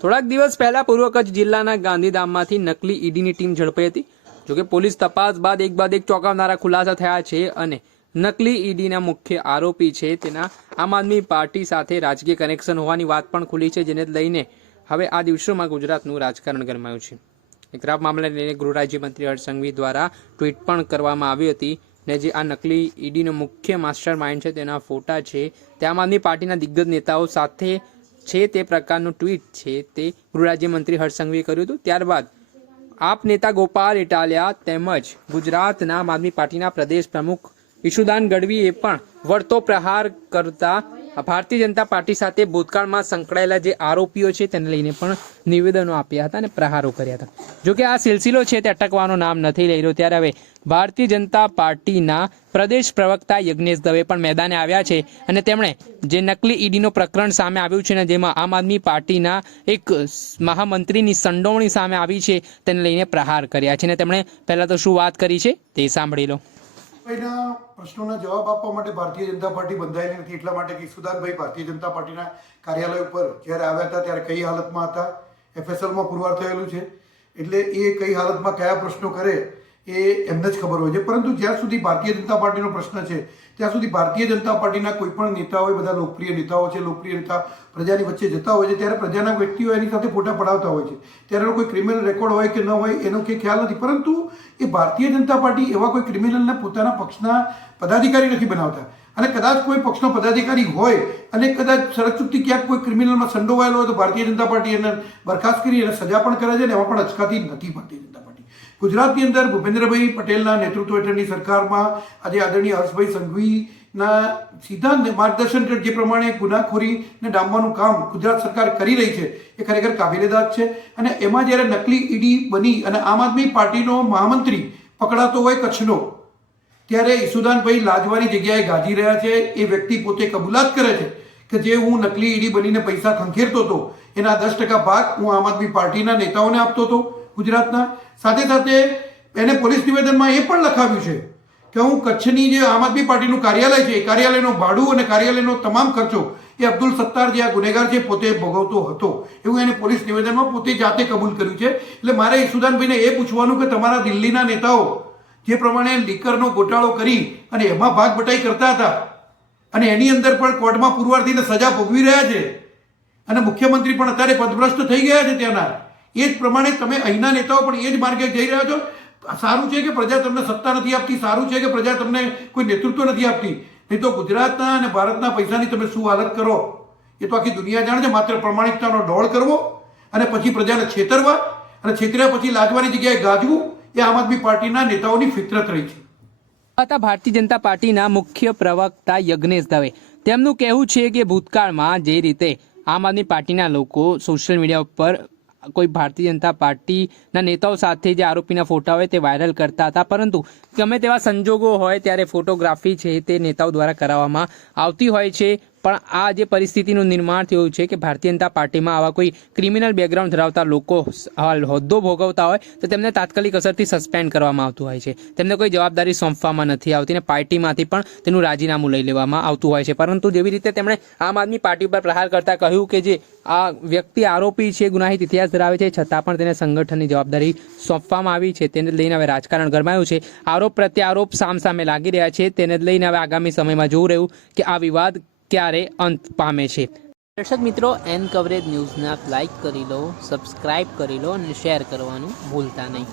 થોડાક દિવસ પહેલા પૂર્વ કચ્છ જિલ્લાના ગાંધીધામમાંથી નકલી ઈડીની ટીમ ઝડપાઈ હતી. જોકે પોલીસ તપાસ બાદ એક બાદ એક ચોંકાવનારા ખુલાસા થયા છે અને નકલી ઈડીના મુખ્ય આરોપી છે તેના આમ આદમી પાર્ટી સાથે રાજકીય કનેક્શન હોવાની વાત પણ ખુલી છે, જેને લઈને હવે આ દિવસોમાં ગુજરાતનું રાજકારણ ગરમાયું છે. એક ખરાબ મામલાને લઈને ગૃહ રાજ્યમંત્રી હર્ષ દ્વારા ટ્વીટ પણ કરવામાં આવી હતી ને જે આ નકલી ઈડીનો મુખ્ય માસ્ટર માઇન્ડ છે તેના ફોટા છે. તે આમ આદમી પાર્ટીના દિગ્ગજ નેતાઓ સાથે છે તે પ્રકારનું ટ્વીટ છે તે ગૃહ રાજ્યમંત્રી હર્ષ સંઘવીએ કર્યું હતું. ત્યારબાદ આપ નેતા ગોપાલ ઇટાલિયા તેમજ ગુજરાતના આમ આદમી પાર્ટીના પ્રદેશ પ્રમુખ ઈશુદાન ગઢવીએ પણ વળતો પ્રહાર કરતા ભારતીય જનતા પાર્ટી સાથે ભૂતકાળમાં સંકળાયેલા જે આરોપીઓ છે, તેને લઈને પણ નિવેદનો આપ્યા હતા અને પ્રહારો કર્યા હતા. જોકે આ સિલસિલો છે, તે અટકવાનો નામ નથી લઈ રહ્યો. ત્યારે હવે ભારતીય જનતા પાર્ટીના પ્રદેશ પ્રવક્તા યજ્ઞેશ દવે પણ મેદાને આવ્યા છે અને તેમણે જે નકલી ઈડીનો પ્રકરણ સામે આવ્યું છે ને જેમાં આમ આદમી પાર્ટીના એક મહામંત્રીની સંડોવણી સામે આવી છે, તેને લઈને પ્રહાર કર્યા છે. અને તેમણે પહેલાં તો શું વાત કરી છે, તે સાંભળી લો. ભાઈના પ્રશ્નોના જવાબ આપવા માટે ભારતીય જનતા પાર્ટી બંધાયેલી નથી, એટલા માટે કે સુદાનભાઈ ભારતીય જનતા પાર્ટીના કાર્યાલય ઉપર જ્યારે આવ્યા હતા ત્યારે કઈ હાલતમાં હતા? એફએસએલમાં પુરવાર થયેલું છે. એટલે એ કઈ હાલતમાં કયા પ્રશ્નો કરે? એ એમને જ ખબર હોય છે. પરંતુ જ્યાં સુધી ભારતીય જનતા પાર્ટીનો પ્રશ્ન છે, ત્યાં સુધી ભારતીય જનતા પાર્ટીના કોઈ પણ નેતાઓ એ બધા લોકપ્રિય નેતાઓ છે, લોકપ્રિય નેતા પ્રજાની વચ્ચે જતા હોય છે, ત્યારે પ્રજાના વ્યક્તિઓ એની સાથે ફોટા પડાવતા હોય છે. ત્યારે કોઈ ક્રિમિનલ રેકોર્ડ હોય કે ન હોય, એનો કે ખ્યાલ નથી. પરંતુ એ ભારતીય જનતા પાર્ટી એવા કોઈ ક્રિમિનલને પોતાના પક્ષના પદાધિકારી નથી બનાવતા. અને કદાચ કોઈ પક્ષનો પદાધિકારી હોય અને કદાચ સરચૂકથી ક્યાંક કોઈ ક્રિમિનલમાં સંડોવાયેલો હોય તો ભારતીય જનતા પાર્ટી એને બરખાસ્ત કરી અને સજા પણ કરે છે અને એમાં પણ અચકાતી નથી પાર્ટી ગુજરાતની અંદર ભૂપેન્દ્રભાઈ પટેલના નેતૃત્વ હેઠળની સરકારમાં આજે આદરણીય હર્ષભાઈ સંઘવીના સીધા માર્ગદર્શન જે પ્રમાણે ગુનાખોરીને ડામવાનું કામ ગુજરાત સરકાર કરી રહી છે, એ ખરેખર કાબિલેદાદ છે. અને એમાં જ્યારે નકલી ઈડી બની અને આમ આદમી પાર્ટીનો મહામંત્રી પકડાતો હોય કચ્છનો, ત્યારે ઈસુદાનભાઈ લાજવાની જગ્યાએ ગાજી રહ્યા છે. એ વ્યક્તિ પોતે કબૂલાત કરે છે કે જે હું નકલી ઈડી બનીને પૈસા ખંખેરતો હતો, એના દસ ટકા ભાગ હું આમ આદમી પાર્ટીના નેતાઓને આપતો હતો. ગુજરાતના. સાથે સાથે એને પોલીસ નિવેદનમાં એ પણ લખાવ્યું છે કે હું કચ્છની જે આમ આદમી પાર્ટીનું કાર્યાલય છે, એ કાર્યાલયનો ભાડું અને કાર્યાલયનો તમામ ખર્ચો એ અબ્દુલ સત્તાર જે આ ગુનેગાર છે પોતે ભોગવતો હતો. એવું એને પોલીસ નિવેદનમાં પોતે જાતે કબૂલ કર્યું છે. એટલે મારે ઈસુદાનભાઈને એ પૂછવાનું કે તમારા દિલ્હીના નેતાઓ જે પ્રમાણે લીકરનો ગોટાળો કરી અને એમાં ભાગ બટાઈ કરતા હતા અને એની અંદર પણ કોર્ટમાં પુરવારથીને સજા ભોગવી રહ્યા છે અને મુખ્યમંત્રી પણ અત્યારે પદભ્રષ્ટ થઈ ગયા છે ત્યાંના. એ જ પ્રમાણે તમે અહીંના નેતાઓ પણ એ જ માર્ગે જઈ રહ્યા છો. સારું છે કે પ્રજા તમને સત્તા નથી આપતી, સારું છે કે પ્રજા તમને કોઈ નેતૃત્વ નથી આપતી. નહીં તો ગુજરાતના અને ભારતના પૈસાની તમે શું હાલત કરો? એ તો આખી દુનિયા જાણે છે. માત્ર પ્રમાણિકતાનો ડોળ કરવો અને પછી પ્રજાને છેતરવા અને છેતર્યા પછી લાજવાની જગ્યાએ ગાજવું, એ આમ આદમી પાર્ટીના નેતાઓની ફિતરત રહી છે. હતા ભારતીય જનતા પાર્ટીના મુખ્ય પ્રવક્તા યજ્ઞેશ દવે તેમનું કહેવું છે કે ભૂતકાળમાં જે રીતે આમ આદમી પાર્ટીના લોકો સોશિયલ મીડિયા ઉપર કોઈ ભારતીય જનતા પાર્ટીના નેતાઓ સાથે જે આરોપીના ફોટા હોય તે વાયરલ કરતા હતા. પરંતુ ગમે તેવા સંજોગો હોય ત્યારે ફોટોગ્રાફી છે તે નેતાઓ દ્વારા કરાવવામાં આવતી હોય છે. પણ આ જે પરિસ્થિતિનું નિર્માણ થયું છે કે ભારતીય જનતા પાર્ટીમાં આવા કોઈ ક્રિમિનલ બેકગ્રાઉન્ડ ધરાવતા લોકો હોદ્દો ભોગવતા હોય, તો તેમને તાત્કાલિક અસરથી સસ્પેન્ડ કરવામાં આવતું હોય છે. તેમને કોઈ જવાબદારી સોંપવામાં નથી આવતી અને પાર્ટીમાંથી પણ તેનું રાજીનામું લઈ લેવામાં આવતું હોય છે. પરંતુ જેવી રીતે તેમણે આમ આદમી પાર્ટી પર પ્રહાર કરતા કહ્યું કે જે આ વ્યક્તિ આરોપી છે, ગુનાહિત ઇતિહાસ ધરાવે છે, છતાં પણ તેને સંગઠનની જવાબદારી સોંપવામાં આવી છે. તેને લઈને હવે રાજકારણ ગરમાયું છે. આરોપ પ્રત્યારોપ સામસામે લાગી રહ્યા છે. તેને લઈને હવે આગામી સમયમાં જોવું રહ્યું કે આ વિવાદ ક્યારે અંત પામે છે. દર્શક મિત્રો એન કવરેજ ન્યૂઝને આપ કરી લો સબસ્ક્રાઇબ કરી લો અને શેર કરવાનું ભૂલતા નહીં.